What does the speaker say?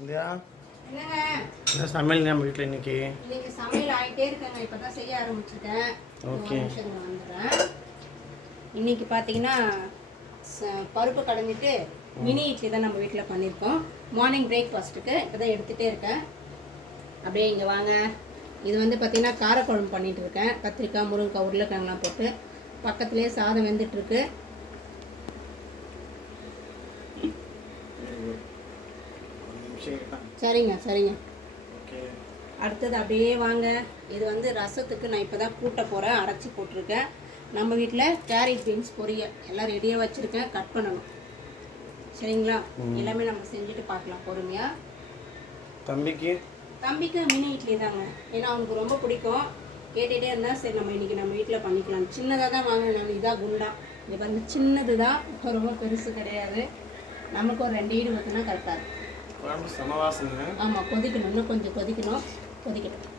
இல்லையா? என்னங்க? என்ன சமையல் நம்ம வீட்டில் இன்னைக்கு? இன்னைக்கு சமையல் ஆகிட்டே இருக்கேங்க. இப்போ தான் செய்ய ஆரம்பிச்சிருக்கேன். ஓகே. வந்துடுறேன். இன்னைக்கு பார்த்தீங்கன்னா பருப்பு கடைஞ்சிட்டு மினி இட்லி தான் நம்ம வீட்டில் பண்ணியிருக்கோம். மார்னிங் பிரேக்ஃபாஸ்ட்டுக்கு இப்போ தான் எடுத்துகிட்டே இருக்கேன். அப்படியே இங்கே வாங்க. இது வந்து பார்த்தீங்கன்னா காரக்குழம்பு பண்ணிகிட்டு இருக்கேன். கத்திரிக்காய், முருங்கைக்காய், உருளைக்கிழங்குலாம் போட்டு. பக்கத்துலேயே சாதம் வெந்துட்டுருக்கு. சரிங்க சரிங்க. அடுத்தது அப்படியே வாங்க. இது வந்து ரசத்துக்கு நான் இப்போ தான் கூட்ட போகிறேன். அரைச்சி போட்டிருக்கேன். நம்ம வீட்டில் கேரட் பீன்ஸ் பொரியல் எல்லாம் ரெடியாக வச்சுருக்கேன். கட் பண்ணணும். சரிங்களா? எல்லாமே நம்ம செஞ்சுட்டு பார்க்கலாம் பொறுமையாக. தம்பிக்கு மினி இட்லி தாங்க. ஏன்னா அவனுக்கு ரொம்ப பிடிக்கும். கேட்டுகிட்டே இருந்தால் சரி நம்ம இன்றைக்கி நம்ம வீட்டில் பண்ணிக்கலாம். சின்னதாக தான் வாங்கினேன் நான். இதாக குண்டா. இது வந்து சின்னது தான், ரொம்ப பெருசு கிடையாது. நமக்கு ஒரு 2 ஈடு ஊற்றினா கரெக்டாக இருக்கும். சமவாசனை. ஆமாம், கொதிக்கணும். இன்னும் கொஞ்சம் கொதிக்கணும். கொதிக்கட்டும்.